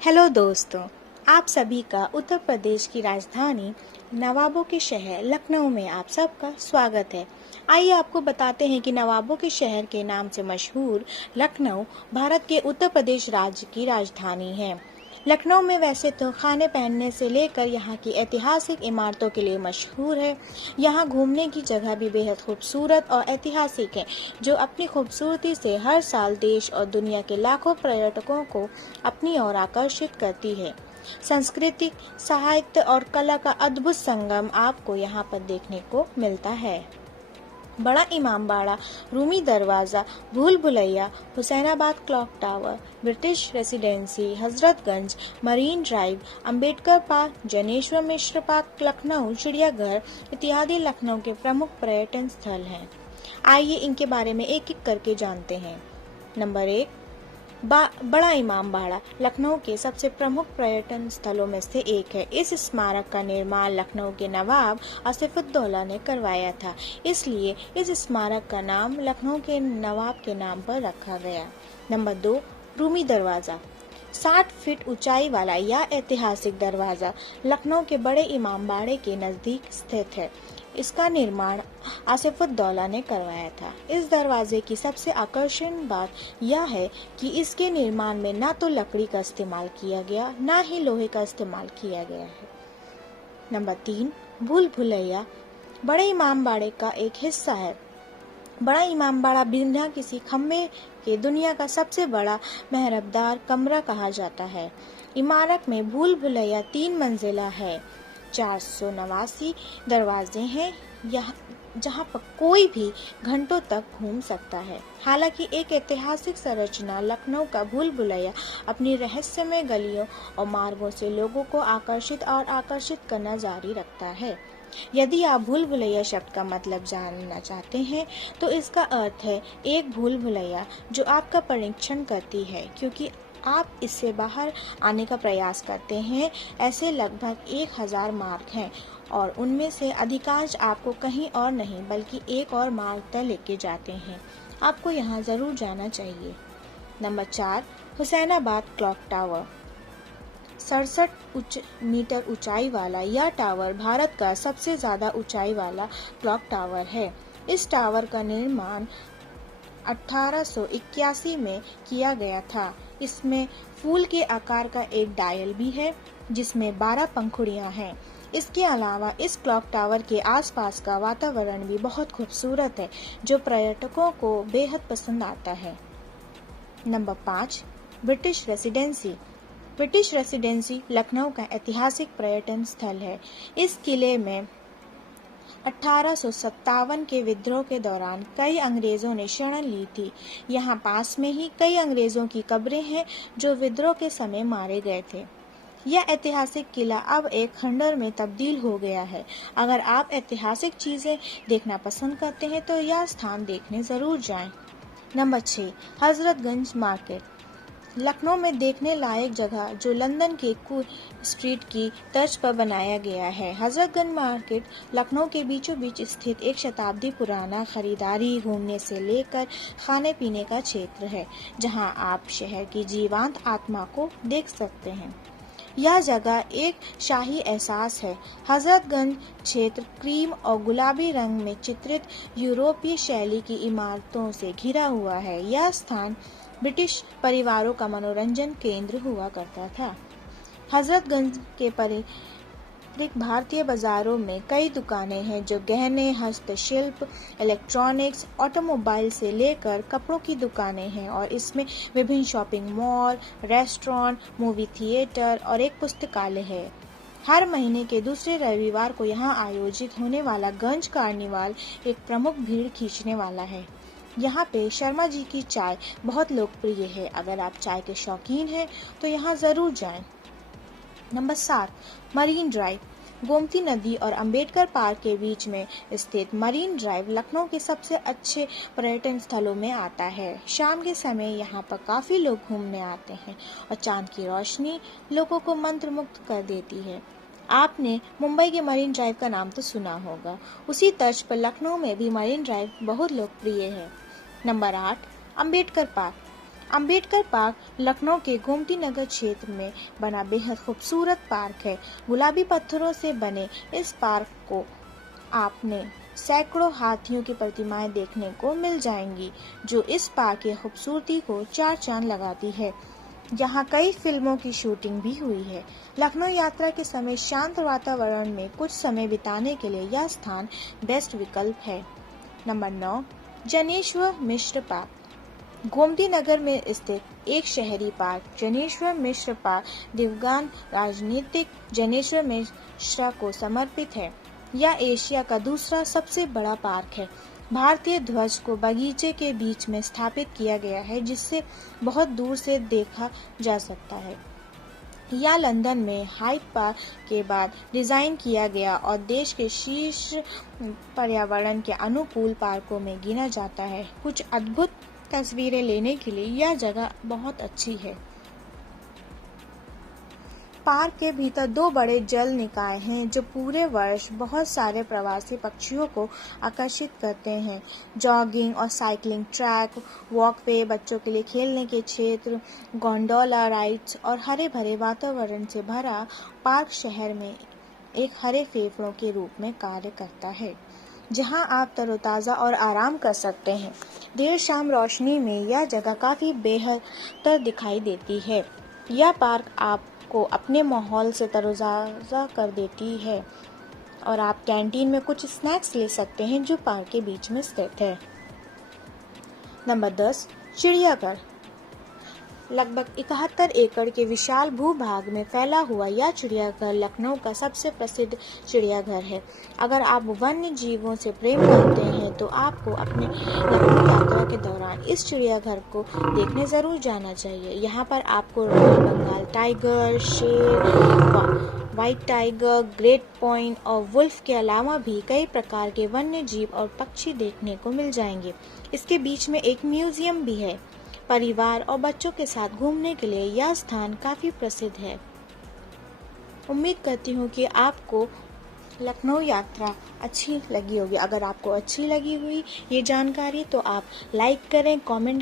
Hello दोस्तों, आप सभी का उत्तर प्रदेश की राजधानी नवाबों के शहर लखनऊ में आप सबका स्वागत है। आइए आपको बताते हैं कि नवाबों के शहर के नाम से मशहूर लखनऊ भारत के उत्तर प्रदेश राज्य की राजधानी है। लखनऊ में वैसे तो खाने पहनने से लेकर यहाँ की ऐतिहासिक इमारतों के लिए मशहूर है। यहाँ घूमने की जगह भी बेहद खूबसूरत और ऐतिहासिक है, जो अपनी खूबसूरती से हर साल देश और दुनिया के लाखों पर्यटकों को अपनी ओर आकर्षित करती है। संस्कृति, साहित्य और कला का अद्भुत संगम आपको यहाँ पर देखने को मिलता है। बड़ा Imambara, Rumi Darwaza, Bhool Bhulaiya, Hussainabad clock Tower, British Residency, Hazratganj, Marine Drive, Ambedkar Park, Janeshwar Mishra Park, Lucknow चिड़ियाघर इत्यादि लखनऊ के प्रमुख पर्यटन स्थल हैं। आइए इनके बारे में एक एक करके जानते हैं। नंबर 1, बड़ा इमामबाड़ा लखनऊ के सबसे प्रमुख पर्यटन स्थलों में से एक है। इस स्मारक का निर्माण लखनऊ के नवाब आसिफउद्दौला ने करवाया था, इसलिए इस स्मारक का नाम लखनऊ के नवाब के नाम पर रखा गया। नंबर 2, रूमी दरवाज़ा। 60 फीट ऊंचाई वाला यह ऐतिहासिक दरवाज़ा लखनऊ के बड़े इमामबाड़े के नज़दीक स्थित है। इसका निर्माण आसिफउद्दौला ने करवाया था। इस दरवाजे की सबसे आकर्षण बात यह है कि इसके निर्माण में न तो लकड़ी का इस्तेमाल किया गया, न ही लोहे का इस्तेमाल किया गया है। नंबर 3, भूल भुलैया बड़े इमामबाड़े का एक हिस्सा है। बड़ा इमामबाड़ा बिना किसी खम्भे के दुनिया का सबसे बड़ा मेहराबदार कमरा कहा जाता है। इमारत में भूल भुलैया 3 मंजिला है। 489 दरवाजे हैं जहाँ पर कोई भी घंटों तक घूम सकता है। हालांकि एक ऐतिहासिक संरचना लखनऊ का भूल भुलैया अपनी रहस्यमय गलियों और मार्गों से लोगों को आकर्षित करना जारी रखता है। यदि आप भूल भुलैया शब्द का मतलब जानना चाहते हैं तो इसका अर्थ है एक भूल भुलैया जो आपका परीक्षण करती है, क्योंकि आप इससे बाहर आने का प्रयास करते हैं। ऐसे लगभग 1000 मार्ग हैं और उनमें से अधिकांश आपको कहीं और नहीं बल्कि एक और मार्ग तक लेके जाते हैं। आपको यहाँ जरूर जाना चाहिए। Number 4, Husainabad clock tower. 67 metre ऊंचाई वाला यह टावर भारत का सबसे ज्यादा ऊंचाई वाला क्लॉक टावर है। इस टावर का निर्माण 1881 में किया गया था। इसमें फूल के आकार का एक डायल भी है जिसमें 12 पंखुड़ियां हैं। इसके अलावा इस क्लॉक टावर के आसपास का वातावरण भी बहुत खूबसूरत है, जो पर्यटकों को बेहद पसंद आता है। Number 5, British residency. British residency Lucknow का ऐतिहासिक पर्यटन स्थल है। इस किले में 1857 के विद्रोह के दौरान कई अंग्रेजों ने शरण ली थी। यहाँ पास में ही कई अंग्रेजों की कब्रें हैं जो विद्रोह के समय मारे गए थे। यह ऐतिहासिक किला अब एक खंडर में तब्दील हो गया है। अगर आप ऐतिहासिक चीजें देखना पसंद करते हैं तो यह स्थान देखने जरूर जाएं। Number 6, Hazratganj market. लखनऊ में देखने लायक जगह जो लंदन के क्वीन स्ट्रीट की तर्ज पर बनाया गया है। हजरतगंज मार्केट लखनऊ के बीचों बीच स्थित एक शताब्दी पुराना खरीदारी, घूमने से लेकर खाने पीने का क्षेत्र है, जहां आप शहर की जीवंत आत्मा को देख सकते हैं। यह जगह एक शाही एहसास है। हजरतगंज क्षेत्र क्रीम और गुलाबी रंग में चित्रित यूरोपीय शैली की इमारतों से घिरा हुआ है। यह स्थान ब्रिटिश परिवारों का मनोरंजन केंद्र हुआ करता था। हजरतगंज के परिप्रेक्ष्य भारतीय बाजारों में कई दुकानें हैं जो गहने, हस्तशिल्प, इलेक्ट्रॉनिक्स, ऑटोमोबाइल से लेकर कपड़ों की दुकानें हैं, और इसमें विभिन्न shopping mall, restaurant, movie theatre और एक पुस्तकालय है। हर महीने के दूसरे रविवार को यहाँ आयोजित होने वाला गंज कार्निवाल एक प्रमुख भीड़ खींचने वाला है। यहाँ पे शर्मा जी की चाय बहुत लोकप्रिय है। अगर आप चाय के शौकीन हैं तो यहाँ जरूर जाएं। Number 7, marine drive. गोमती नदी और अंबेडकर पार्क के बीच में स्थित मरीन ड्राइव लखनऊ के सबसे अच्छे पर्यटन स्थलों में आता है। शाम के समय यहाँ पर काफी लोग घूमने आते हैं और चांद की रोशनी लोगों को मंत्रमुग्ध कर देती है। आपने मुंबई के मरीन ड्राइव का नाम तो सुना होगा। उसी तर्ज पर लखनऊ में भी मरीन ड्राइव बहुत लोकप्रिय है। Number 8, Ambedkar park. Ambedkar park Lucknow के गोमती नगर क्षेत्र में बना बेहद खूबसूरत पार्क है। गुलाबी पत्थरों से बने इस पार्क को आपने सैकड़ों हाथियों की प्रतिमाएं देखने को मिल जाएंगी, जो इस पार्क की खूबसूरती को चार चांद लगाती है। यहाँ कई फिल्मों की शूटिंग भी हुई है। लखनऊ यात्रा के समय शांत वातावरण में कुछ समय बिताने के लिए यह स्थान बेस्ट विकल्प है। Number 9, Janeshwar Mishra park. गोमती नगर में स्थित एक शहरी पार्क जनेश्वर मिश्र पार्क दिवंगत राजनीतिक जनेश्वर मिश्रा को समर्पित है। यह एशिया का दूसरा सबसे बड़ा पार्क है। भारतीय ध्वज को बगीचे के बीच में स्थापित किया गया है, जिससे बहुत दूर से देखा जा सकता है। यह लंदन में हाइड पार्क के बाद डिजाइन किया गया और देश के शीर्ष पर्यावरण के अनुकूल पार्कों में गिना जाता है। कुछ अद्भुत तस्वीरें लेने के लिए यह जगह बहुत अच्छी है। पार्क के भीतर 2 बड़े जल निकाय हैं, जो पूरे वर्ष बहुत सारे प्रवासी पक्षियों को आकर्षित करते हैं। जॉगिंग और साइकिलिंग ट्रैक, वॉकवे, बच्चों के लिए खेलने के क्षेत्र, गोंडोला राइड्स और हरे भरे वातावरण से भरा पार्क शहर में एक हरे फेफड़ों के रूप में कार्य करता है, जहां आप तरोताज़ा और आराम कर सकते हैं। देर शाम रोशनी में यह जगह काफ़ी बेहतर दिखाई देती है। यह पार्क आपको अपने माहौल से तरोताज़ा कर देती है और आप कैंटीन में कुछ स्नैक्स ले सकते हैं, जो पार्क के बीच में स्थित है। नंबर 10, चिड़ियाघर। लगभग 71 एकड़ के विशाल भूभाग में फैला हुआ यह चिड़ियाघर लखनऊ का सबसे प्रसिद्ध चिड़ियाघर है। अगर आप वन्य जीवों से प्रेम करते हैं तो आपको अपने लखनऊ यात्रा के दौरान इस चिड़ियाघर को देखने जरूर जाना चाहिए। यहाँ पर आपको रॉयल बंगाल टाइगर, शेर, व्हाइट टाइगर, ग्रेट पॉइंट और वुल्फ के अलावा भी कई प्रकार के वन्य जीव और पक्षी देखने को मिल जाएंगे। इसके बीच में एक म्यूजियम भी है। परिवार और बच्चों के साथ घूमने के लिए यह स्थान काफ़ी प्रसिद्ध है। उम्मीद करती हूँ कि आपको लखनऊ यात्रा अच्छी लगी होगी। अगर आपको अच्छी लगी हुई ये जानकारी तो आप लाइक करें, कमेंट